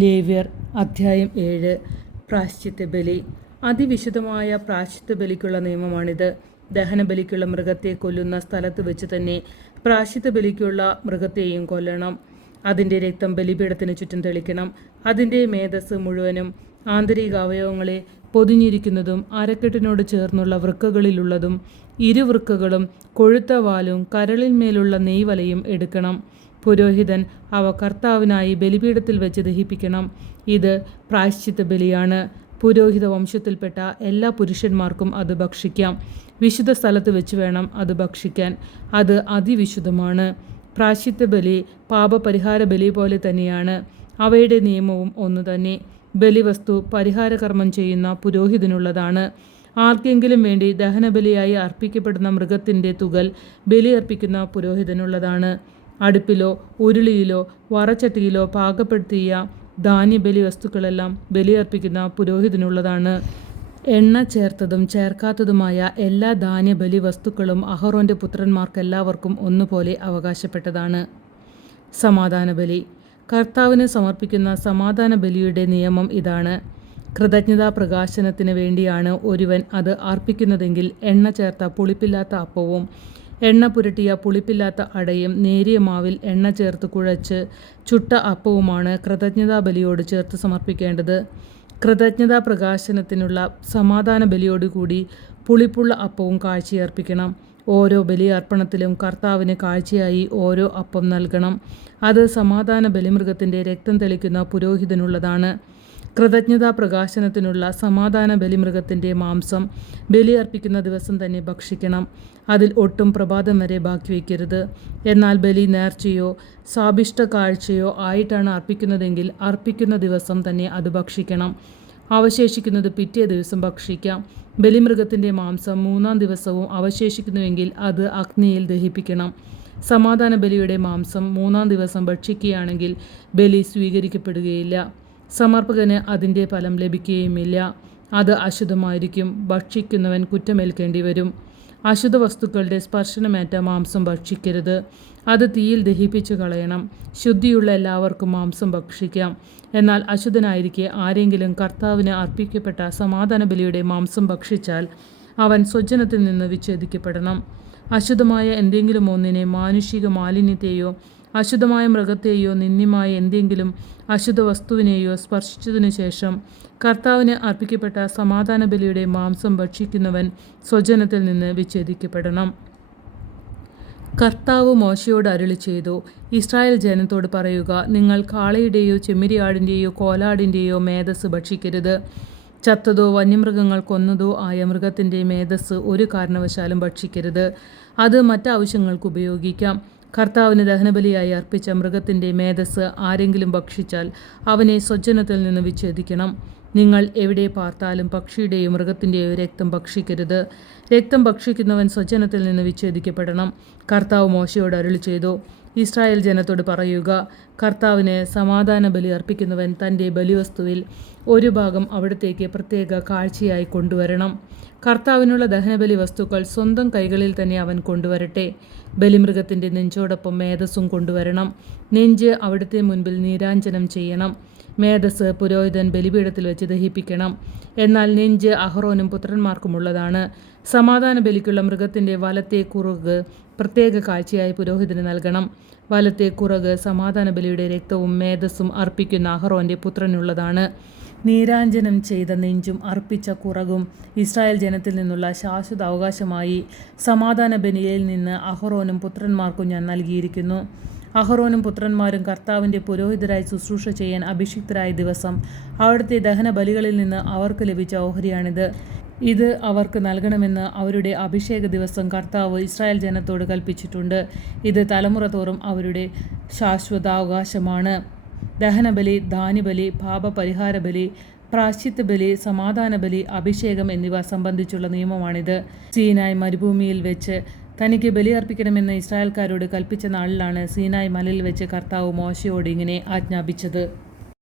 ലേവ്യർ അധ്യായം 7 പ്രായശ്ചിത്തബലി. അതിവിശുദ്ധമായ പ്രായശ്ചിത്തബലിക്കുള്ള നിയമമാണിത്. ദഹനബലിക്കുള്ള മൃഗത്തെ കൊല്ലുന്ന സ്ഥലത്ത് വെച്ച് തന്നെ പ്രായശ്ചിത്തബലിക്കുള്ള മൃഗത്തെയും കൊല്ലണം. അതിൻ്റെ രക്തം ബലിപീഠത്തിന് ചുറ്റും തെളിക്കണം. അതിൻ്റെ മേധസ് മുഴുവനും ആന്തരിക അവയവങ്ങളെ പൊതിഞ്ഞിരിക്കുന്നതും അരക്കെട്ടിനോട് ചേർന്നുള്ള വൃക്കകളിലുള്ളതും ഇരുവൃക്കകളും കൊഴുത്ത വാലും കരളിന്മേലുള്ള നെയ്വലയും എടുക്കണം. പുരോഹിതൻ അവ കർത്താവിനായി ബലിപീഠത്തിൽ വെച്ച് ദഹിപ്പിക്കണം. ഇത് പ്രായശ്ചിത്ത ബലിയാണ്. പുരോഹിത വംശത്തിൽപ്പെട്ട എല്ലാ പുരുഷന്മാർക്കും അത് ഭക്ഷിക്കാം. വിശുദ്ധ സ്ഥലത്ത് വെച്ച് വേണം അത് ഭക്ഷിക്കാൻ. അത് അതിവിശുദ്ധമാണ്. പ്രായശ്ചിത്ത ബലി പാപപരിഹാര ബലി പോലെ തന്നെയാണ്. അവയുടെ നിയമവും ഒന്നുതന്നെ. ബലിവസ്തു പരിഹാരകർമ്മം ചെയ്യുന്ന പുരോഹിതനുള്ളതാണ്. ആർക്കെങ്കിലും വേണ്ടി ദഹനബലിയായി അർപ്പിക്കപ്പെടുന്ന മൃഗത്തിൻ്റെ തുകൽ ബലിയർപ്പിക്കുന്ന പുരോഹിതനുള്ളതാണ്. അടുപ്പിലോ ഉരുളിയിലോ വറച്ചട്ടിയിലോ പാകപ്പെടുത്തിയ ധാന്യബലി വസ്തുക്കളെല്ലാം ബലിയർപ്പിക്കുന്ന പുരോഹിതനുള്ളതാണ്. എണ്ണ ചേർത്തതും ചേർക്കാത്തതുമായ എല്ലാ ധാന്യബലി വസ്തുക്കളും അഹറോൻ്റെ പുത്രന്മാർക്കെല്ലാവർക്കും ഒന്നുപോലെ അവകാശപ്പെട്ടതാണ്. സമാധാനബലി. കർത്താവിന് സമർപ്പിക്കുന്ന സമാധാന ബലിയുടെ നിയമം ഇതാണ്. കൃതജ്ഞതാ പ്രകാശനത്തിന് വേണ്ടിയാണ് ഒരുവൻ അത് അർപ്പിക്കുന്നതെങ്കിൽ എണ്ണ ചേർത്ത പുളിപ്പില്ലാത്ത അപ്പവും എണ്ണ പുരട്ടിയ പുളിപ്പില്ലാത്ത അടയും നേരിയ മാവിൽ എണ്ണ ചേർത്ത് കുഴച്ച് ചുട്ട അപ്പവുമാണ് കൃതജ്ഞതാ ബലിയോട് ചേർത്ത് സമർപ്പിക്കേണ്ടത്. കൃതജ്ഞതാ പ്രകാശനത്തിനുള്ള സമാധാന ബലിയോടുകൂടി പുളിപ്പുള്ള അപ്പവും കാഴ്ചയർപ്പിക്കണം. ഓരോ ബലിയർപ്പണത്തിലും കർത്താവിന് കാഴ്ചയായി ഓരോ അപ്പം നൽകണം. അത് സമാധാന ബലിമൃഗത്തിൻ്റെ രക്തം തെളിക്കുന്ന പുരോഹിതനുള്ളതാണ്. കൃതജ്ഞതാ പ്രകാശനത്തിനുള്ള സമാധാന ബലിമൃഗത്തിൻ്റെ മാംസം ബലിയർപ്പിക്കുന്ന ദിവസം തന്നെ ഭക്ഷിക്കണം. അതിൽ ഒട്ടും പ്രഭാതം വരെ ബാക്കി വയ്ക്കരുത്. എന്നാൽ ബലി നേർച്ചയോ സാഭിഷ്ട കാഴ്ചയോ ആയിട്ടാണ് അർപ്പിക്കുന്നതെങ്കിൽ അർപ്പിക്കുന്ന ദിവസം തന്നെ അത് ഭക്ഷിക്കണം. അവശേഷിക്കുന്നത് പിറ്റേ ദിവസം ഭക്ഷിക്കാം. ബലിമൃഗത്തിൻ്റെ മാംസം 3-ാം ദിവസവും അവശേഷിക്കുന്നുവെങ്കിൽ അത് അഗ്നിയിൽ ദഹിപ്പിക്കണം. സമാധാന ബലിയുടെ മാംസം 3-ാം ദിവസം ഭക്ഷിക്കുകയാണെങ്കിൽ ബലി സ്വീകരിക്കപ്പെടുകയില്ല. സമർപ്പകന് അതിൻ്റെ ഫലം ലഭിക്കുകയുമില്ല. അത് അശുദ്ധമായിരിക്കും. ഭക്ഷിക്കുന്നവൻ കുറ്റമേൽക്കേണ്ടി വരും. അശുദ്ധ വസ്തുക്കളുടെ സ്പർശനമേറ്റ മാംസം ഭക്ഷിക്കരുത്. അത് തീയിൽ ദഹിപ്പിച്ചു കളയണം. ശുദ്ധിയുള്ള എല്ലാവർക്കും മാംസം ഭക്ഷിക്കാം. എന്നാൽ അശുദ്ധനായിരിക്കെ ആരെങ്കിലും കർത്താവിന് അർപ്പിക്കപ്പെട്ട സമാധാന ബലിയുടെ മാംസം ഭക്ഷിച്ചാൽ അവൻ സ്വജനത്തിൽ നിന്ന് വിച്ഛേദിക്കപ്പെടണം. അശുദ്ധമായ എന്തെങ്കിലും ഒന്നിനെ, മാനുഷിക മാലിന്യത്തെയോ അശുദ്ധമായ മൃഗത്തെയോ നിന്ദ്യമായ എന്തെങ്കിലും അശുദ്ധ വസ്തുവിനെയോ സ്പർശിച്ചതിനു ശേഷം കർത്താവിന് അർപ്പിക്കപ്പെട്ട സമാധാന ബലിയുടെ മാംസം ഭക്ഷിക്കുന്നവൻ സ്വജനത്തിൽ നിന്ന് വിച്ഛേദിക്കപ്പെടണം. കർത്താവ് മോശയോട് അരുളി ചെയ്തു, ഇസ്രായേൽ ജനത്തോട് പറയുക, നിങ്ങൾ കാളയുടെയോ ചെമ്മരിയാടിൻ്റെയോ കോലാടിൻ്റെയോ മേധസ് ഭക്ഷിക്കരുത്. ചത്തതോ വന്യമൃഗങ്ങൾ കൊന്നതോ ആയ മൃഗത്തിൻ്റെ മേധസ് ഒരു കാരണവശാലും ഭക്ഷിക്കരുത്. അത് മറ്റാവശ്യങ്ങൾക്ക് ഉപയോഗിക്കാം. കർത്താവിന് ദഹനബലിയായി അർപ്പിച്ച മൃഗത്തിൻ്റെ മേധസ് ആരെങ്കിലും ഭക്ഷിച്ചാൽ അവനെ സ്വജനത്തിൽ നിന്ന് വിച്ഛേദിക്കണം. നിങ്ങൾ എവിടെ പാർത്താലും പക്ഷിയുടെയോ മൃഗത്തിൻ്റെയോ രക്തം ഭക്ഷിക്കരുത്. രക്തം ഭക്ഷിക്കുന്നവൻ സ്വജനത്തിൽ നിന്ന് വിച്ഛേദിക്കപ്പെടണം. കർത്താവ് മോശയോട് അരുളി ചെയ്തു, ഇസ്രായേൽ ജനത്തോട് പറയുക, കർത്താവിന് സമാധാന ബലി അർപ്പിക്കുന്നവൻ തൻ്റെ ബലിവസ്തുവിൽ ഒരു ഭാഗം അവിടത്തേക്ക് പ്രത്യേക കാഴ്ചയായി കൊണ്ടുവരണം. കർത്താവിനുള്ള ദഹനബലി വസ്തുക്കൾ സ്വന്തം കൈകളിൽ തന്നെ അവൻ കൊണ്ടുവരട്ടെ. ബലിമൃഗത്തിൻ്റെ നെഞ്ചോടൊപ്പം മേധസ്സും കൊണ്ടുവരണം. നെഞ്ച് അവിടുത്തെ മുൻപിൽ നീരാഞ്ജനം ചെയ്യണം. മേധസ് പുരോഹിതൻ ബലിപീഠത്തിൽ വെച്ച് ദഹിപ്പിക്കണം. എന്നാൽ നെഞ്ച് അഹറോനും പുത്രന്മാർക്കുമുള്ളതാണ്. സമാധാന ബലിക്കുള്ള മൃഗത്തിൻ്റെ വലത്തെ കുറുക് പ്രത്യേക കാഴ്ചയായി പുരോഹിതന് നൽകണം. വലത്തെ കുറുക് സമാധാന ബലിയുടെ രക്തവും മേധസ്സും അർപ്പിക്കുന്ന അഹറോൻ്റെ പുത്രനുള്ളതാണ്. നീരാഞ്ജനം ചെയ്ത നെഞ്ചും അർപ്പിച്ച കുറകും ഇസ്രായേൽ ജനത്തിൽ നിന്നുള്ള ശാശ്വത അവകാശമായി സമാധാന ബലിയിൽ നിന്ന് അഹറോനും പുത്രന്മാർക്കും ഞാൻ നൽകിയിരിക്കുന്നു. അഹറോനും പുത്രന്മാരും കർത്താവിൻ്റെ പുരോഹിതരായി ശുശ്രൂഷ ചെയ്യാൻ അഭിഷിക്തരായ ദിവസം അവിടുത്തെ ദഹന ബലികളിൽ നിന്ന് അവർക്ക് ലഭിച്ച ഓഹരിയാണിത്. ഇത് അവർക്ക് നൽകണമെന്ന് അവരുടെ അഭിഷേക ദിവസം കർത്താവ് ഇസ്രായേൽ ജനത്തോട് കൽപ്പിച്ചിട്ടുണ്ട്. ഇത് തലമുറ തോറും അവരുടെ ശാശ്വതാവകാശമാണ്. ദഹനബലി, ധാന്യബലി, പാപപരിഹാര ബലി, പ്രായശ്ചിത്ത ബലി, സമാധാന ബലി, അഭിഷേകം എന്നിവ സംബന്ധിച്ചുള്ള നിയമമാണിത്. സീനായ് മരുഭൂമിയിൽ വെച്ച് തനിക്ക് ബലിയർപ്പിക്കണമെന്ന് ഇസ്രായേൽക്കാരോട് കൽപ്പിച്ച നാളിലാണ് സീനായ് മലയിൽ വെച്ച് കർത്താവ് മോശയോട് ഇങ്ങനെ ആജ്ഞാപിച്ചത്.